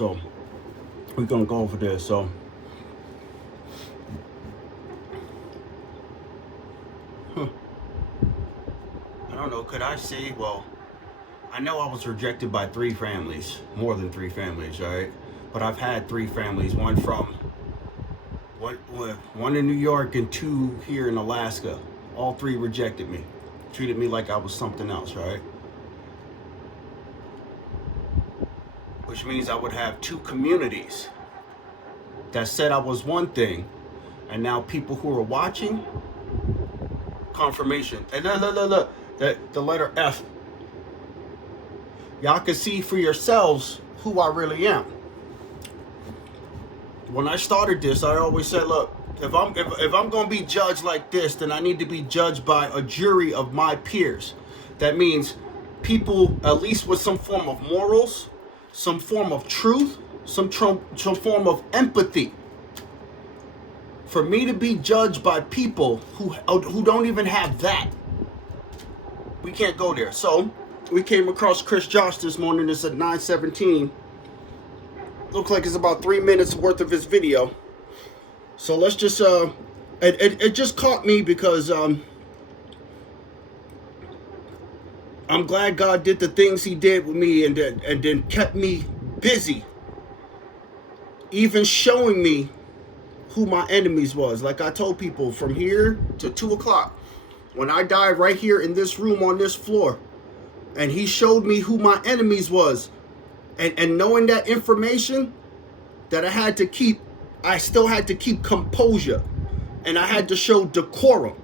So we're gonna go over this. So I don't know, could I say, well, I know I was rejected by 3 families, more than 3 families, right? But I've had 3 families, one in New York and 2 here in Alaska. All 3 rejected me, treated me like I was something else, right? Which means I would have 2 communities that said I was one thing, and now people who are watching, confirmation. And look, the letter F. Y'all can see for yourselves who I really am. When I started this, I always said, look, if I'm gonna be judged like this, then I need to be judged by a jury of my peers. That means people at least with some form of morals, some form of truth, some form of empathy. For me to be judged by people who don't even have that, we can't go there. So we came across Chris Josh this morning. It's at 9:17. Looks like it's about 3 minutes worth of his video. So let's just it just caught me because I'm glad God did the things he did with me and then kept me busy, even showing me who my enemies was. Like I told people, from here to 2 o'clock, when I died right here in this room on this floor, and he showed me who my enemies was, and knowing that information, that I still had to keep composure, and I had to show decorum.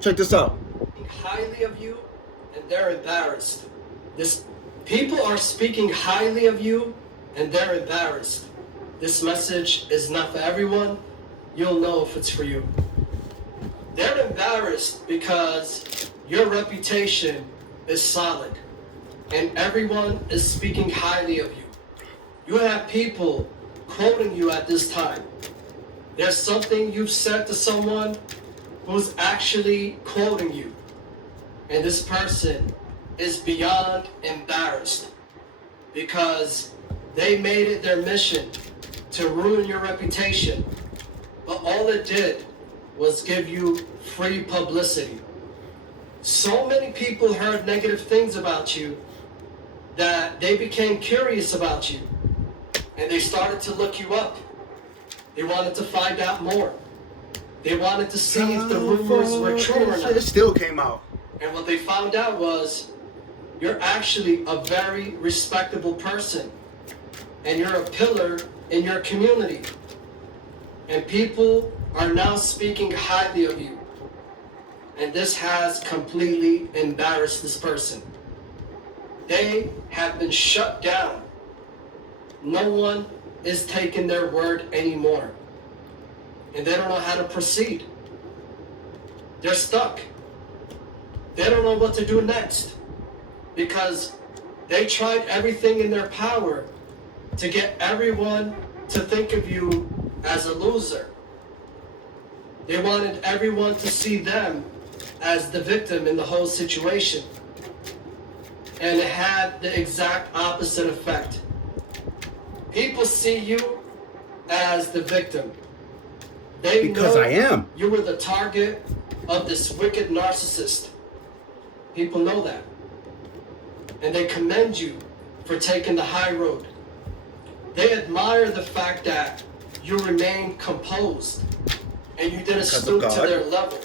Check this out. Highly of you, and they're embarrassed. People are speaking highly of you, and they're embarrassed. This message is not for everyone. You'll know if it's for you. They're embarrassed because your reputation is solid, and everyone is speaking highly of you. You have people quoting you at this time. There's something you've said to someone who's actually quoting you, and this person is beyond embarrassed because they made it their mission to ruin your reputation, but all it did was give you free publicity. So many people heard negative things about you that they became curious about you, and they started to look you up. They wanted to find out more. They wanted to see if the rumors were true or not. It still came out. And what they found out was you're actually a very respectable person, and you're a pillar in your community. And people are now speaking highly of you. And this has completely embarrassed this person. They have been shut down. No one is taking their word anymore. And they don't know how to proceed. They're stuck. They don't know what to do next, because they tried everything in their power to get everyone to think of you as a loser. They wanted everyone to see them as the victim in the whole situation. And it had the exact opposite effect. People see you as the victim. They Because know I am. you were the target of this wicked narcissist. People know that. And they commend you for taking the high road. They admire the fact that you remained composed and you didn't stoop to their level.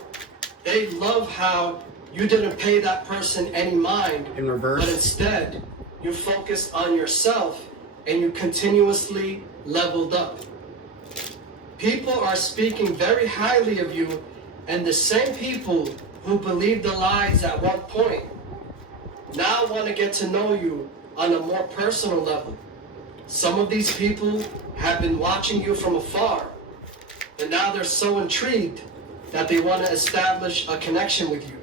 They love how you didn't pay that person any mind. In reverse. But instead, you focused on yourself and you continuously leveled up. People are speaking very highly of you, and the same people who believed the lies at one point now want to get to know you on a more personal level. Some of these people have been watching you from afar, and now they're so intrigued that they want to establish a connection with you.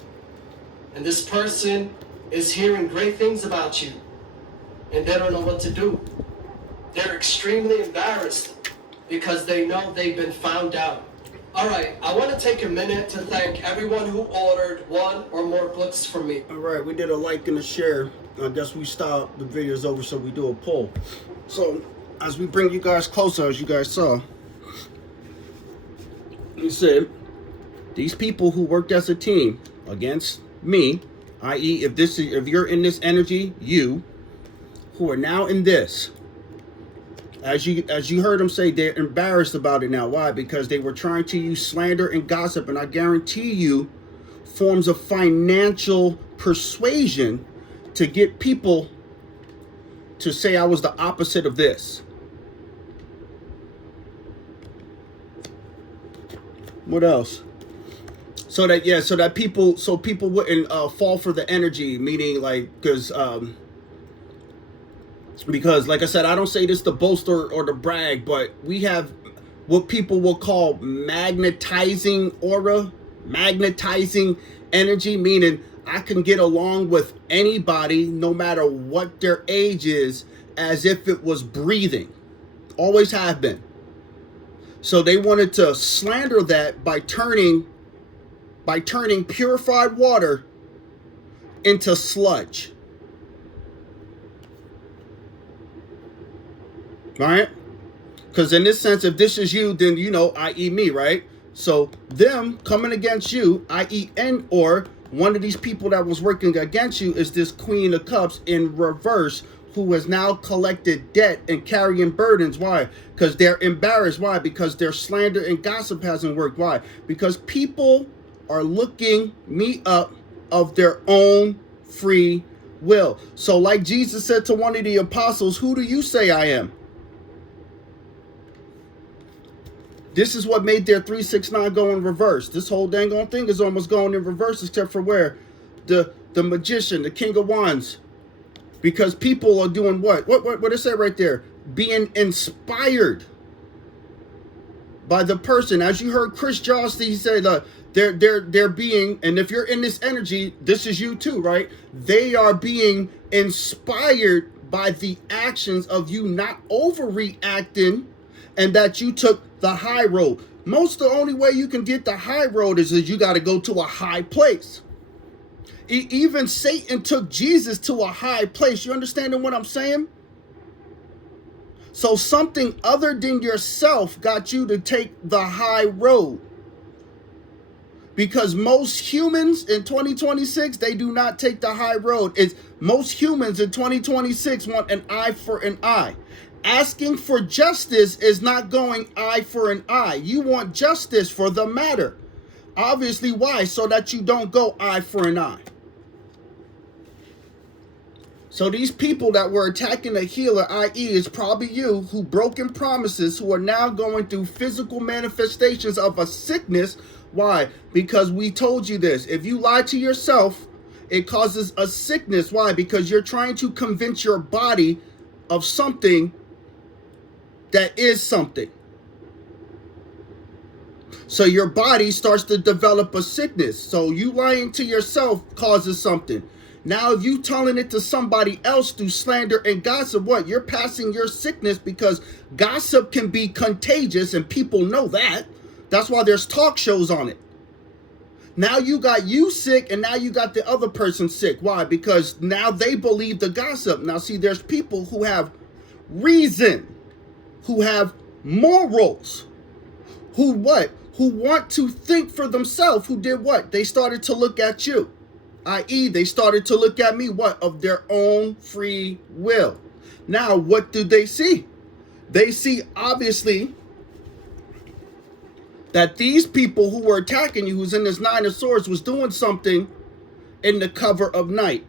And this person is hearing great things about you, and they don't know what to do. They're extremely embarrassed because they know they've been found out. All right, I want to take a minute to thank everyone who ordered one or more books from me. All right, we did a like and a share. I guess we stop the videos over so we do a poll. So as we bring you guys closer, as you guys saw, you said these people who worked as a team against me, i.e., if you're in this energy, you who are now in this, as you heard them say, they're embarrassed about it now. Why? Because they were trying to use slander and gossip, and I guarantee you, forms of financial persuasion to get people to say I was the opposite of this. What else? So that people wouldn't fall for the energy, meaning like because like I said, I don't say this to boast or to brag, but we have what people will call magnetizing aura, magnetizing energy, meaning I can get along with anybody no matter what their age is as if it was breathing. Always have been. So they wanted to slander that by turning purified water into sludge. Right? Because in this sense, if this is you, then i.e. me, right? So them coming against you, i.e. or one of these people that was working against you is this Queen of Cups in reverse, who has now collected debt and carrying burdens. Why? Because they're embarrassed. Why? Because their slander and gossip hasn't worked. Why? Because people are looking me up of their own free will. So like Jesus said to one of the apostles, who do you say I am? This is what made their 369 go in reverse. This whole dang on thing is almost going in reverse, except for where? The magician, the King of Wands. Because people are doing what? What it say right there? Being inspired by the person. As you heard Chris Josty, he said they're being, and if you're in this energy, this is you too, right? They are being inspired by the actions of you not overreacting, and that you took the high road. The only way you can get the high road is you got to go to a high place. Even Satan took Jesus to a high place. You understanding what I'm saying? So something other than yourself got you to take the high road. Because most humans in 2026, they do not take the high road. Most humans in 2026 want an eye for an eye. Asking for justice is not going eye for an eye. You want justice for the matter. Obviously, why? So that you don't go eye for an eye. So these people that were attacking a healer, i.e. is probably you, who broken promises, who are now going through physical manifestations of a sickness. Why? Because we told you this. If you lie to yourself, it causes a sickness. Why? Because you're trying to convince your body of something that is something. So your body starts to develop a sickness. So you lying to yourself causes something. Now, if you telling it to somebody else through slander and gossip, what? You're passing your sickness, because gossip can be contagious and people know that. That's why there's talk shows on it. Now you got you sick and now you got the other person sick. Why? Because now they believe the gossip. Now see, there's people who have reason, who have morals, who what? Who want to think for themselves, who did what? They started to look at you. I.e., they started to look at me, what? Of their own free will. Now, what do they see? They see, obviously, that these people who were attacking you, who's in this Nine of Swords, was doing something in the cover of night.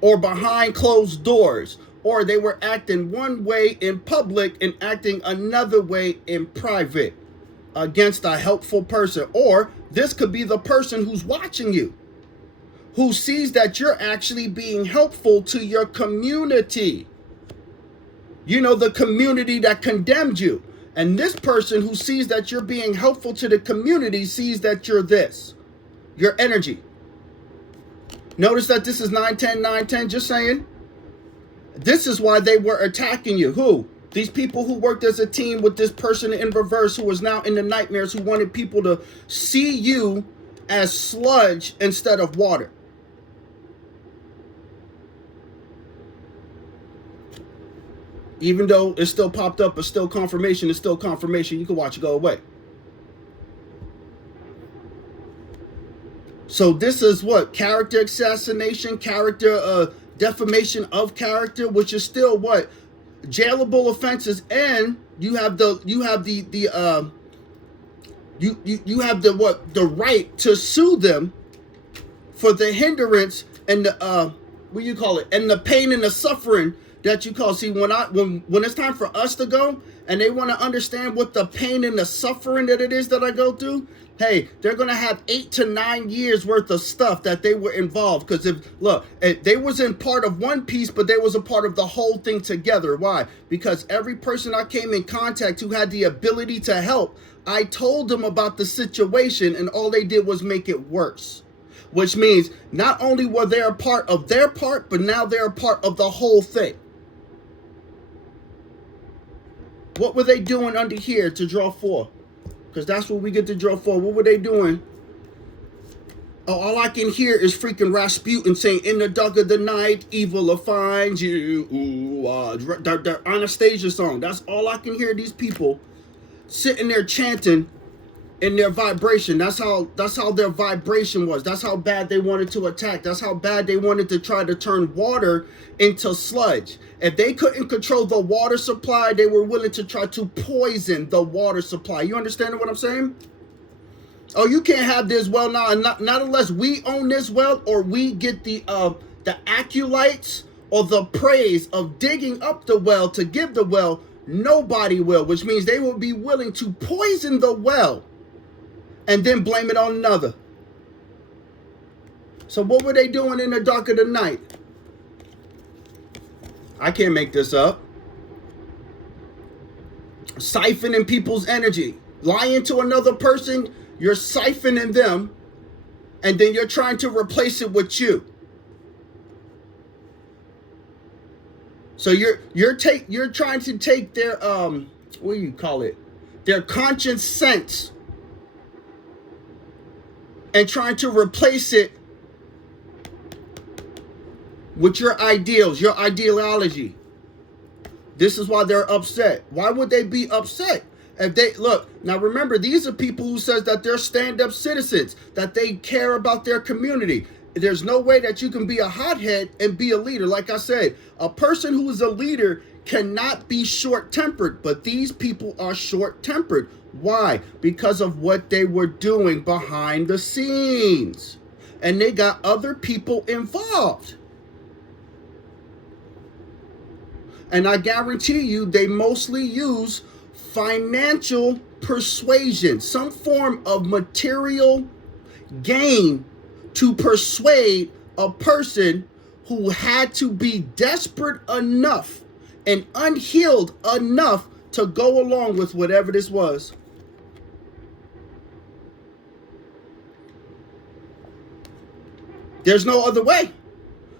Or behind closed doors. Or they were acting one way in public and acting another way in private against a helpful person. Or this could be the person who's watching you, who sees that you're actually being helpful to your community. You know, the community that condemned you. And this person who sees that you're being helpful to the community sees that you're this, your energy. Notice that this is 910, 910, just saying. This is why they were attacking you. Who? These people who worked as a team with this person in reverse, who was now in the nightmares, who wanted people to see you as sludge instead of water. Even though it's still popped up, it's still confirmation, it's still confirmation. You can watch it go away. So this is what? Character assassination, character defamation of character, which is still what? Jailable offenses, and you have the what? The right to sue them for the hindrance and the what do you call it? And the pain and the suffering that you call. See, when it's time for us to go and they want to understand what the pain and the suffering that it is that I go through, hey, they're going to have 8 to 9 years worth of stuff that they were involved. Because they was in part of one piece, but they was a part of the whole thing together. Why? Because every person I came in contact who had the ability to help, I told them about the situation, and all they did was make it worse. Which means not only were they a part of their part, but now they're a part of the whole thing. What were they doing under here to draw 4? Because that's what we get to draw 4. What were they doing? Oh, all I can hear is freaking Rasputin saying, "In the dark of the night, evil will find you." Ooh, the Anastasia song. That's all I can hear these people sitting there chanting in their vibration. That's how their vibration was. That's how bad they wanted to attack. That's how bad they wanted to try to turn water into sludge. If they couldn't control the water supply, they were willing to try to poison the water supply. You understand what I'm saying? Oh, you can't have this well now, not unless we own this well, or we get the acolytes or the praise of digging up the well to give the well. Nobody will, which means they will be willing to poison the well and then blame it on another. So what were they doing in the dark of the night? I can't make this up. Siphoning people's energy. Lying to another person, you're siphoning them, and then you're trying to replace it with you. So you're trying to take their what do you call it? Their conscious sense and trying to replace it with your ideals, your ideology. This is why they're upset. Why would they be upset? If they look, now remember, these are people who says that they're stand-up citizens, that they care about their community. There's no way that you can be a hothead and be a leader. Like I said, a person who is a leader cannot be short-tempered, but these people are short-tempered. Why? Because of what they were doing behind the scenes. And they got other people involved. And I guarantee you, they mostly use financial persuasion, some form of material gain to persuade a person who had to be desperate enough and unhealed enough to go along with whatever this was. There's no other way.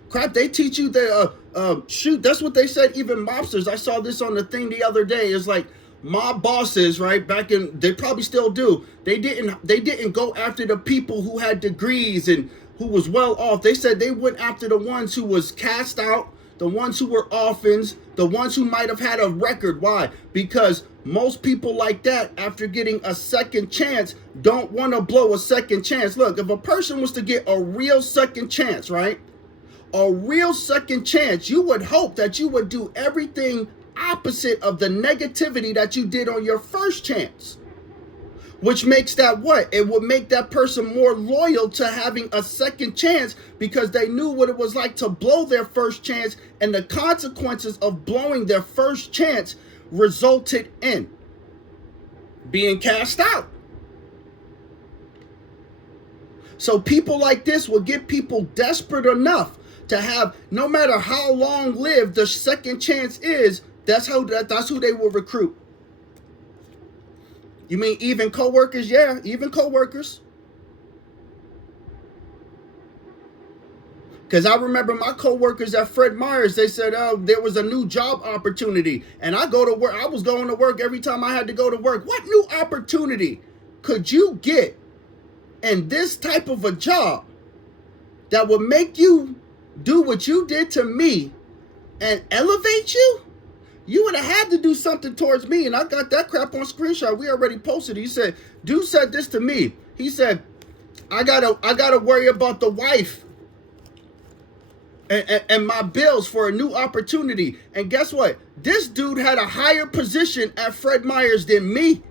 Crap, they teach you that, shoot, that's what they said, even mobsters. I saw this on the thing the other day. It's like mob bosses, right, back in, they probably still do. They didn't go after the people who had degrees and who was well off. They said they went after the ones who was cast out, the ones who were orphans, the ones who might have had a record. Why? Because most people like that, after getting a second chance, don't want to blow a second chance. Look, if a person was to get a real second chance, right? A real second chance, you would hope that you would do everything opposite of the negativity that you did on your first chance. Which makes that what? It would make that person more loyal to having a second chance because they knew what it was like to blow their first chance, and the consequences of blowing their first chance resulted in being cast out. So people like this will get people desperate enough to have, no matter how long lived the second chance is, that's who they will recruit. You mean even co-workers? Yeah, even co-workers. Because I remember my co-workers at Fred Meyer's, they said there was a new job opportunity. And I go to work. I was going to work every time I had to go to work. What new opportunity could you get in this type of a job that would make you do what you did to me and elevate you? You would have had to do something towards me, and I got that crap on screenshot. We already posted it. He said, dude said this to me. He said, I gotta worry about the wife and my bills for a new opportunity. And guess what? This dude had a higher position at Fred Meyers than me.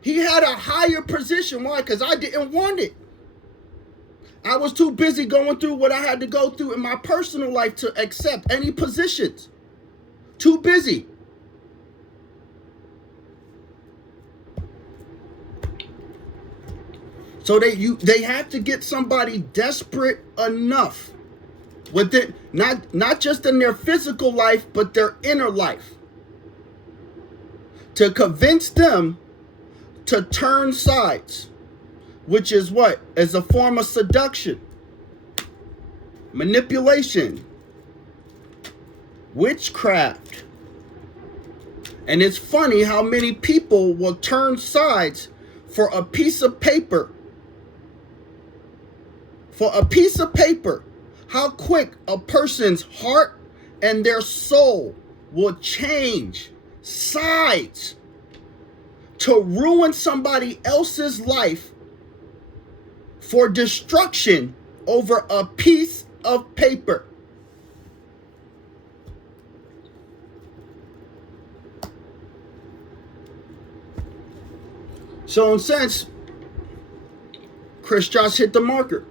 He had a higher position. Why? Because I didn't want it. I was too busy going through what I had to go through in my personal life to accept any positions. Too busy. So they have to get somebody desperate enough with it, not just in their physical life, but their inner life, to convince them to turn sides, which is what? As a form of seduction, manipulation, witchcraft. And it's funny how many people will turn sides for a piece of paper. For a piece of paper, how quick a person's heart and their soul will change sides to ruin somebody else's life for destruction over a piece of paper. So in a sense, Chris Josh hit the marker.